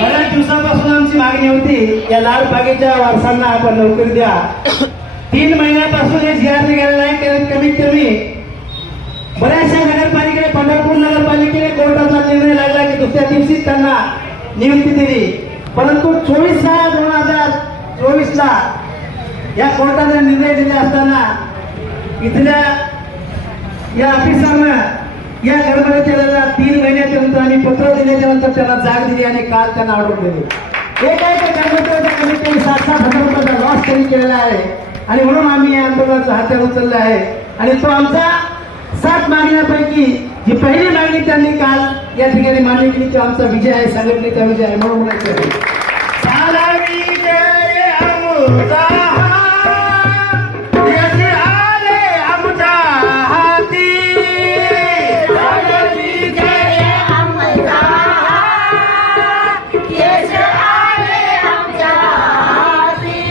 बऱ्याच दिवसापासून आमची मागणी होती या लाल बागेच्या वारसांना आपण नोकरी द्या. 3 महिन्यापासून हे जिरायला गेलेलं आहे. कमीत कमी बऱ्याचशा नगरपालिकेने, पंढरपूर नगरपालिकेने कोर्टाचा निर्णय लागला की दुसऱ्या दिवशीच त्यांना नियुक्ती दिली. परंतु 24/6/2024 या कोर्टाने निर्णय दिले असताना इथल्या या ऑफिसरनं या गडबडीच्या 3 महिन्याच्या नंतर आम्ही पत्र दिल्याच्या नंतर त्यांना जाग दिली आणि काल त्यांना ऑर्डर दिली. एका कर्मचाऱ्याच्या कमीत कमी 7,000 रुपयाचा लॉस त्यांनी केलेला आहे आणि म्हणून आम्ही या आंदोलनाचा हात्यार उचलला आहे. आणि तो आमचा 7 मागण्यापैकी जी पहिली मागणी त्यांनी काल या ठिकाणी मान्य केली तो आमचा विजय आहे, संघटनेचा विजय आहे. म्हणून म्हणायचं आहे साला विजय आमचा यश आले आमच्या हाती. साला विजय आमचा यश आले आमच्या हाती.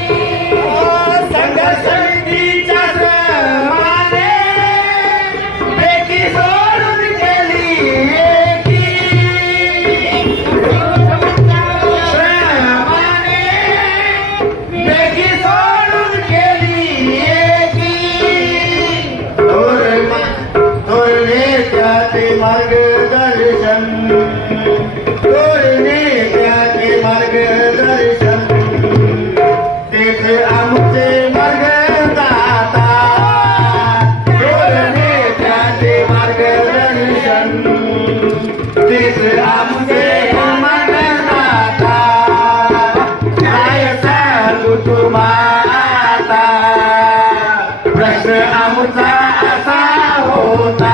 संघर्षाच्या श्रमाने बेकी सोडून गेली एकी. श्रमाने बेकी सोडून गेली एकी. तोरणे त्याचे मार्गदर्शन, तोरणे त्याचे मार्गदर्शन, तेच आमचे मार्गदाता. तोरणे त्याचे मार्गदर्शन, तेच आमचे मार्गदाता. काय सांगू तुम्हाला प्रश्न आमचा असा होता.